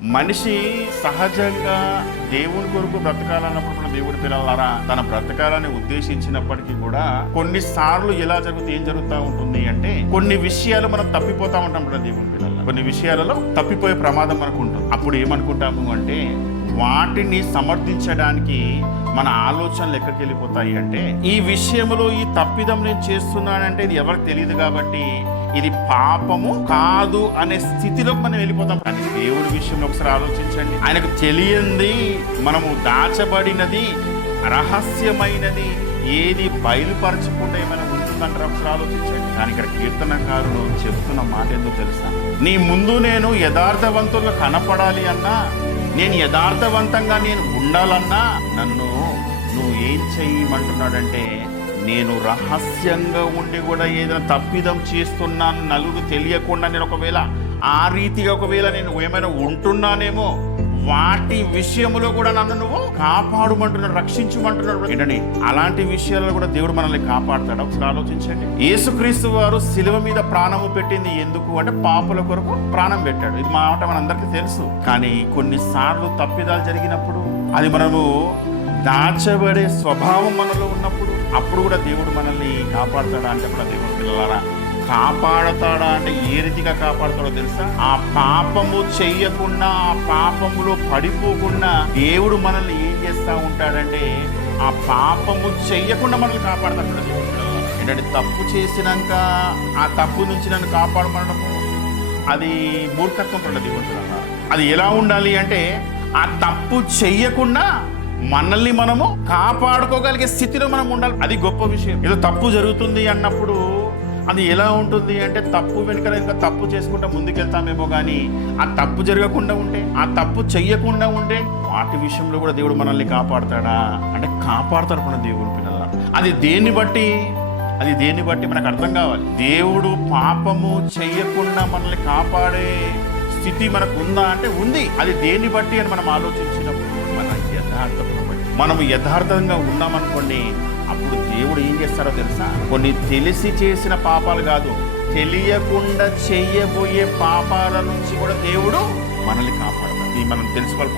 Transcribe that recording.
మనిషి సహజంగా దేవుని కొరకు బ్రతకాలన్నప్పుడు మన దేవుడి పిల్లలారా తన బ్రతకాలని ఉద్దేశించినప్పటికీ కూడా కొన్నిసార్లు ఎలా జరుగుతుంది ఏం జరుగుతూ ఉంటుంది అంటే కొన్ని విషయాలు మనం తప్పిపోతా ఉంటాం కూడా దేవుని పిల్లల కొన్ని విషయాలలో తప్పిపోయే ప్రమాదం మనకు ఉంటుంది. అప్పుడు ఏమనుకుంటాము అంటే వాటిని సమర్థించడానికి మన ఆలోచనలు ఎక్కడికి వెళ్ళిపోతాయి అంటే ఈ విషయంలో ఈ తప్పిదం నేను చేస్తున్నానంటే ఇది ఎవరికి తెలియదు కాబట్టి ఇది పాపము కాదు అనే స్థితిలోకి మనం వెళ్ళిపోతాం. కానీ దేవుడి విషయంలో ఒకసారి ఆలోచించండి. ఆయనకు తెలియంది మనము దాచబడినది రహస్యమైనది ఏది బయలుపరచకుండా ఏమైనా ఉంటుందంటారు ఒకసారి ఆలోచించండి. కానీ ఇక్కడ కీర్తనకారుడు చెప్తున్న మాట ఏందో తెలుసా? నీ ముందు నేను యథార్థవంతులుగా కనపడాలి అన్నా నేను యథార్థవంతంగా నేను ఉండాలన్నా నన్ను నువ్వు ఏం చేయమంటున్నాడంటే నేను రహస్యంగా ఉండి కూడా ఏదైనా తప్పిదం చేస్తున్నాను నలుగురు తెలియకుండా నేను ఒకవేళ ఆ రీతిగా ఒకవేళ నేను ఏమైనా ఉంటున్నానేమో వాటి విషయంలో కూడా నన్ను నువ్వు కాపాడుమంటున్నాడు రక్షించమంటున్నాడు. ఏంటండి? అలాంటి విషయాల్లో కూడా దేవుడు మనల్ని కాపాడతాడు? ఒకసారి ఆలోచించండి. యేసుక్రీస్తు వారు శిలువ మీద ప్రాణము పెట్టింది ఎందుకు అంటే పాపుల కొరకు ప్రాణం పెట్టాడు. ఇది మాట మనందరికీ తెలుసు. కానీ కొన్నిసార్లు తప్పిదాలు జరిగినప్పుడు అది మనము దాచబడే స్వభావం మనలో ఉన్నప్పుడు అప్పుడు కూడా దేవుడు మనల్ని కాపాడుతాడా అంటే కూడా దేవుడు పిల్లలారా? కాపాడతాడా అంటే ఏ రీతిగా కాపాడతాడో తెలుసా? ఆ పాపము చెయ్యకుండా ఆ పాపములో పడిపోకుండా దేవుడు మనల్ని ఏం చేస్తూ ఉంటాడంటే ఆ పాపము చెయ్యకుండా మనల్ని కాపాడతాడు దేవుడు ఏంటంటే తప్పు చేసినాక ఆ తప్పు నుంచి నన్ను కాపాడమనడము అది మూర్ఖత్వం పడ్డ దేవుడు అది ఎలా ఉండాలి అంటే ఆ తప్పు చెయ్యకుండా మనల్ని మనము కాపాడుకోగలిగే స్థితిలో మనం ఉండాలి. అది గొప్ప విషయం. ఏదో తప్పు జరుగుతుంది అన్నప్పుడు అది ఎలా ఉంటుంది అంటే తప్పు వెనుక ఇంకా తప్పు చేసుకుంటా ముందుకెళ్తామేమో కానీ ఆ తప్పు జరగకుండా ఉంటే ఆ తప్పు చెయ్యకుండా ఉంటే వాటి విషయంలో కూడా దేవుడు మనల్ని కాపాడతాడా? అంటే కాపాడతాడు మన దేవుడు పిల్లల అది దేన్ని బట్టి? అది దేన్ని బట్టి మనకు అర్థం కావాలి. దేవుడు పాపము చెయ్యకుండా మనల్ని కాపాడే స్థితి మనకు ఉందా అంటే ఉంది. అది దేన్ని బట్టి అని మనం ఆలోచించినప్పుడు మన యథార్థతను మనము యథార్థంగా ఉన్నామనుకోండి అప్పుడు దేవుడు ఏం చేస్తారో తెలుసా? కొన్ని తెలిసి చేసిన పాపాలు కాదు తెలియకుండా చెయ్యబోయే పాపాల నుంచి కూడా దేవుడు మనల్ని కాపాడుతుంది మనం తెలుసుకోవాలి